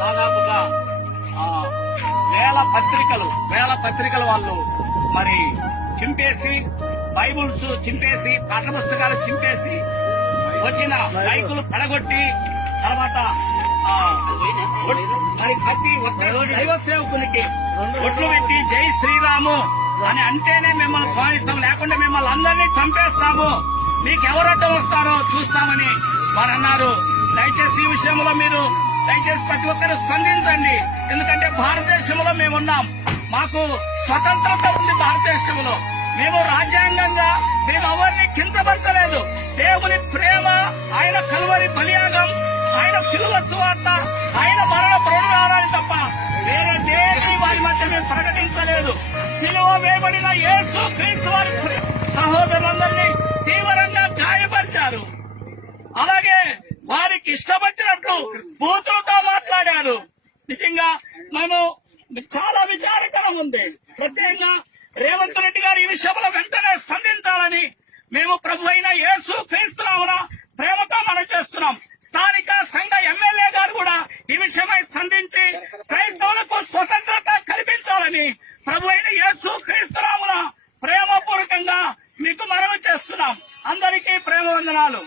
దాదాపుగా వేల పత్రికలు వేల పత్రికలు వాళ్ళు మరి చింపేసి బైబుల్స్ చింపేసి పాఠ పుస్తకాలు చింపేసి వచ్చిన బైకులు పడగొట్టి తర్వాత మరి ప్రతి దైవ సేవకునికి ఒట్లు పెట్టి జై శ్రీరాము అని అంటేనే మిమ్మల్ని స్వామిస్తాం లేకుండా మిమ్మల్ని అందరినీ చంపేస్తాము. మీకు ఎవరడ్డం వస్తారో చూస్తామని వారు అన్నారు దయచేసి ఈ విషయంలో మీరు దయచేసి ప్రతి ఒక్కరు స్పందించండి. ఎందుకంటే భారతదేశంలో మేమున్నాం. మాకు స్వతంత్రత ఉంది భారతదేశంలో. మేము రాజ్యాంగంగా మేము ఎవరిని కించపరచలేదు. దేవుని ప్రేమ ఆయన కలువరి బలియాగం ఆయన సిలువ సువార్త ఆయన మరణ ప్రణాళాలు తప్ప వేరే దేని వారి మధ్య మేము ప్రకటించలేదు. సిలువ వేయబడిన ఏ వారికి ఇష్టం వచ్చినట్లు బూతులతో మాట్లాడారు. నిజంగా మేము చాలా విచారకరం ఉంది. ప్రత్యేకంగా రేవంత్ రెడ్డి గారు ఈ విషయంలో వెంటనే స్పందించాలని మేము ప్రభు అయిన యేసు క్రీస్తునామన ప్రేమతో మనం చేస్తున్నాం. స్థానిక సంఘ ఎమ్మెల్యే గారు కూడా ఈ విషయమై స్పందించి క్రైస్తవులకు స్వతంత్రత కల్పించాలని ప్రభు అయిన యేసు క్రీస్తునామన ప్రేమపూర్వకంగా మీకు మనవి చేస్తున్నాం. అందరికీ ప్రేమ వందనాలు